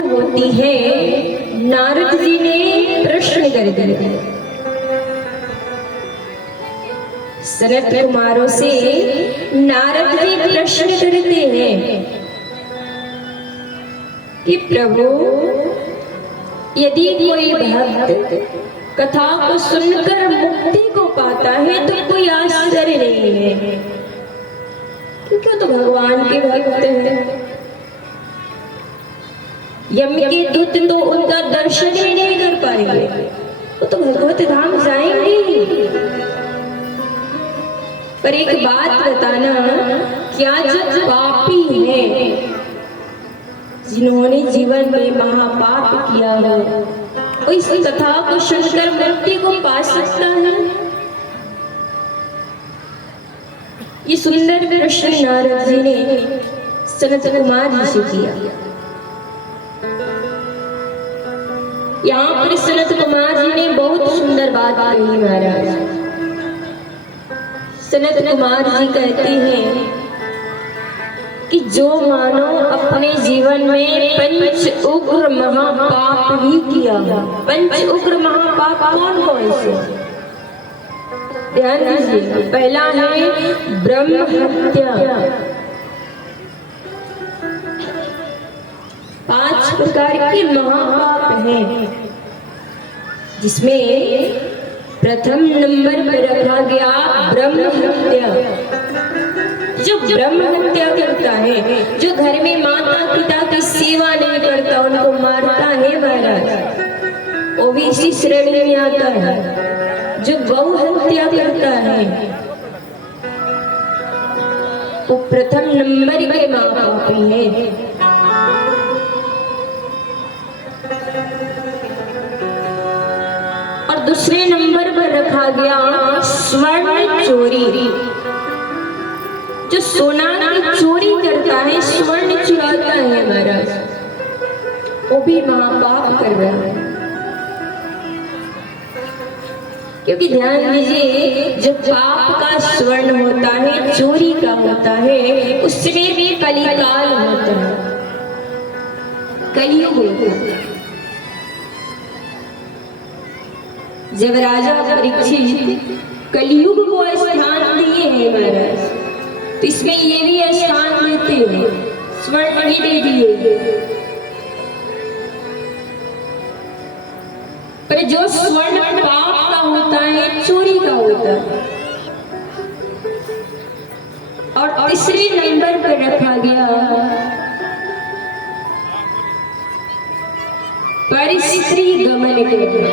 होती है, नारद जी ने प्रश्न कर दिया। सनत कुमारों से नारद जी प्रश्न करते हैं कि प्रभु, यदि कोई भक्त कथा को सुनकर मुक्ति को पाता है तो कोई आश्चर्य नहीं है, क्योंकि तो भगवान के भक्त हैं। यम के दूत तो उनका दर्शन ही नहीं कर पाएंगे, वो तो भगवत धाम जाएंगे ही। पर एक बात बताना, क्या जो पापी है, जिन्होंने जीवन में महापाप किया हो, वो इस कथा को सुनकर मुक्ति को पा सकता है? ये सुंदर प्रश्न नारद जी ने सनत कुमार जी से किया। यहाँ पर सनत कुमार जी ने बहुत सुंदर बात कही महाराज। सनत कुमार जी कहते हैं कि जो मानो अपने जीवन में पंच उग्र महापाप भी किया हो। पंच उग्र महापाप कौन कौन से? ध्यान दीजिए। पहला है ब्रह्म हत्या। 5 प्रकार के महापाप हैं, जिसमें प्रथम नंबर पर रखा गया ब्रह्म हत्या। जो ब्रह्म हत्या करता है, जो घर में माता पिता की सेवा नहीं करता, उनको मारता है महाराज, वो भी इसी श्रेणी में आता है। जो गौ हत्या करता है, वो प्रथम नंबर के महापापी है। और दूसरे नंबर पर रखा गया स्वर्ण चोरी। जो सोना की चोरी करता है, स्वर्ण चुराता है महाराज, वो भी महापाप कर रहा है। क्योंकि ध्यान दीजिए, जो पाप का स्वर्ण होता है, चोरी का होता है, उसमें भी कलिकाल होता है, कलयुग होता है। जब राजा परीक्षित कलयुग को स्थान दिए हैं महाराज, तो इसमें ये भी स्थान देते हैं, स्वर्ण नहीं दे दिए। पर जो स्वर्ण पाप का होता है, चोरी का होता है। और तीसरे नंबर पर रखा गया परिस्त्री गमन करना।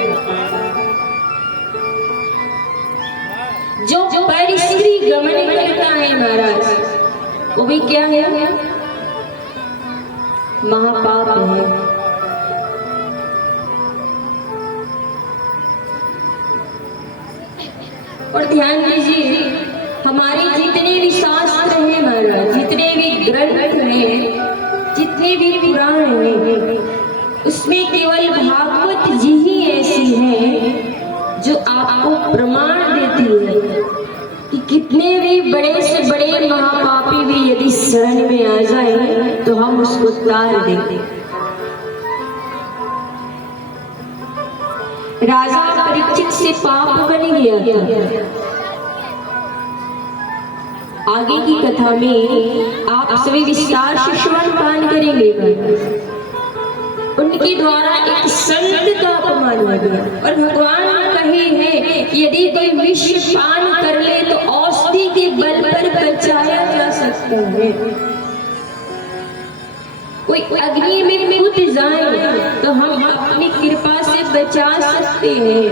जो परिस्त्री गमन करता है महाराज, वो भी क्या है? महापाप है। और ध्यान दीजिए, हमारे जितने भी शास्त्र हैं महाराज, जितने भी ग्रंथ हैं, जितने भी पुराण हैं, उसमें केवल भागवत जी ही ऐसी है जो आपको प्रमाण देती है कि कितने भी बड़े से बड़े महापापी भी यदि शरण में आ जाए तो हम उसको तार देंगे। राजा परीक्षित से पाप बन गया था। आगे की कथा में आप सभी विस्तार से श्रवण पान करेंगे। उनके द्वारा एक संत का अपमान हो गया, और भगवान कहे हैं कि यदि कोई विष पान कर ले तो औषधि के बल पर बचाया जा सकता है। कोई अग्नि में कूद जाए तो हम अपनी कृपा से बचा सकते हैं,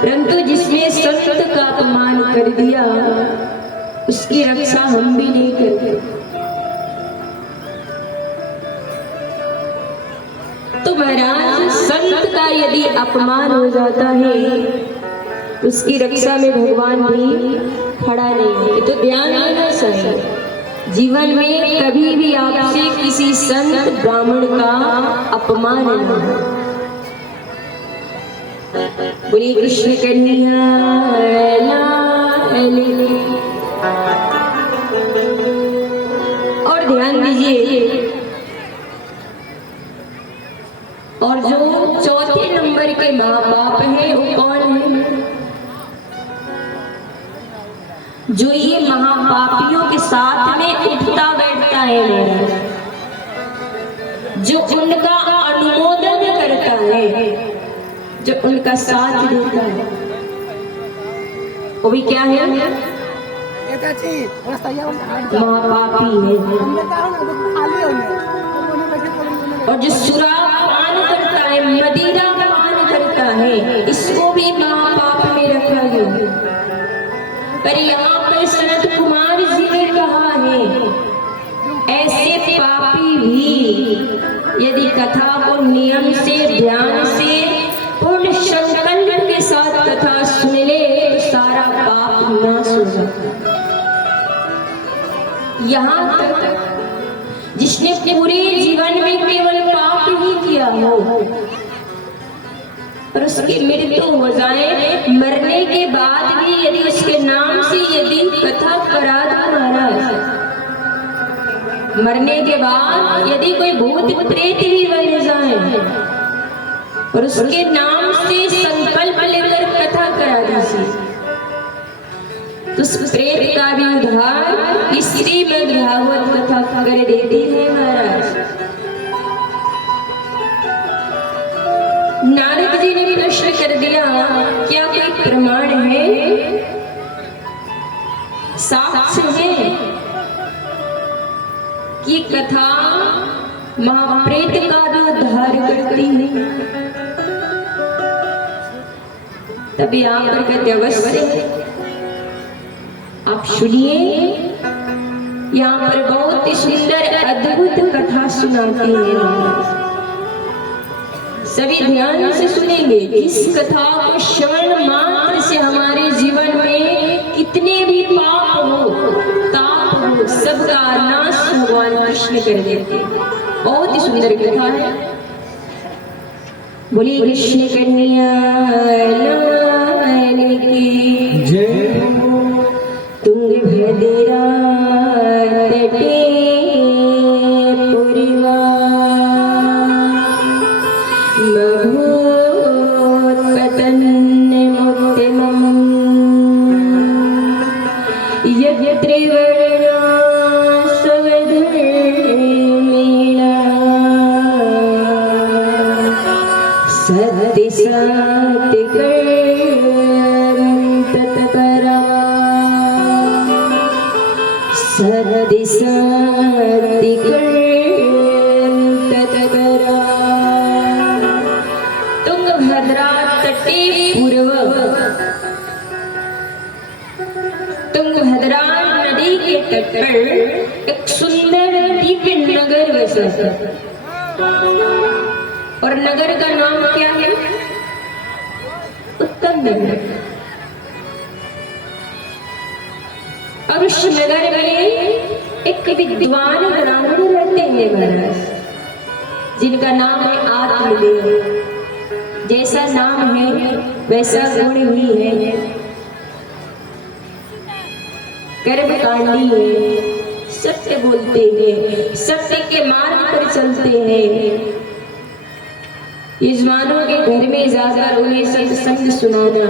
परंतु जिसने संत का अपमान कर दिया, उसकी रक्षा हम भी नहीं करते। तो महाराज, संत का यदि अपमान हो जाता है, उसकी रक्षा में भगवान भी खड़ा नहीं है। तो ध्यान देना चाहिए, जीवन में कभी भी आपसे किसी संत ब्राह्मण का अपमान न हो। बोलिए कृष्ण कन्हैया लाल। और ध्यान दीजिए, के माँ बाप हैं वो कौन है? जो ये महापापियों के साथ में उठता बैठता है महाराज, जो उनका अनुमोदन करता है, जो उनका साथ देता है, वो भी क्या है? महापापी है। और जो शराब पान करता है, मदिरा पान करता है, इसको भी महापाप में रखा गया। पर यहाँ पर सनत कुमार जी ने कहा है, ऐसे पापी भी यदि कथा को नियम से, ध्यान से, पूर्ण संकल्प के साथ कथा सुन ले तो सारा पाप नाश हो जाता है। यहाँ तक जिसने पूरे जीवन में केवल पाप ही किया हो और उसकी मृत्यु हो जाए, मरने के बाद भी यदि उसके नाम से यदि कथा करा दो महाराज, मरने के बाद यदि कोई भूत प्रेत भी बन जाए और उसके नाम से संकल्प लेकर कथा करा दीजिए, तो उस प्रेत का भी उद्धार इस श्रीमद् भागवत कथा कर देती है महाराज। नारद जी ने प्रश्न कर दिया, क्या कोई प्रमाण है, साक्ष्य है कि कथा महाप्रेत का भी उद्धार करती है? तभी आप पर कहते अवश्य आप सुनिए, यहाँ पर बहुत ही सुंदर अद्भुत कथा सुनाते हैं। सभी ध्यान से सुनेंगे। इस कथा को श्रवण मात्र से हमारे जीवन में कितने भी पाप हो, ताप हो, सबका नाश भगवान कृष्ण कर देते। बहुत ही सुंदर कथा है। बोलिए कृष्ण कन्हैया लाल की जय। तुंगभद्रा तटे तुंगभद्रा तटे पूर्व, तुंगभद्रा नदी के तट पर एक सुंदर दिव्य नगर बसा था और नगर का नाम क्या है? उत्तम नगर। और उस नगर में एक विद्वान ब्राह्मण रहते हैं महाराज, जिनका नाम है आत्मदेव। जैसा नाम है वैसा गुण भी है, कर्मकांडी है, सत्य बोलते हैं, सत्य के मार्ग पर चलते हैं। यजमानों के घर में जाकर उन्हें सत्संग सुनाना।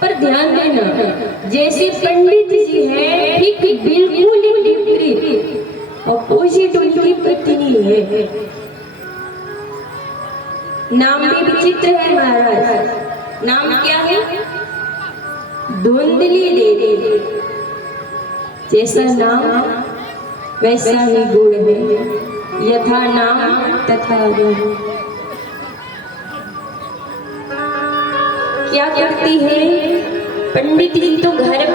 पर ध्यान देना, जैसे पंडित जी हैं ठीक बिल्कुल विपरीत ऑपोजिट उनकी पत्नी है। नाम भी विचित्र है महाराज। नाम क्या है? धुंधली देवी। जैसा नाम वैसा ही गुण है, यथा नाम तथा गुण। क्या करती है पंडित जी? तो घर में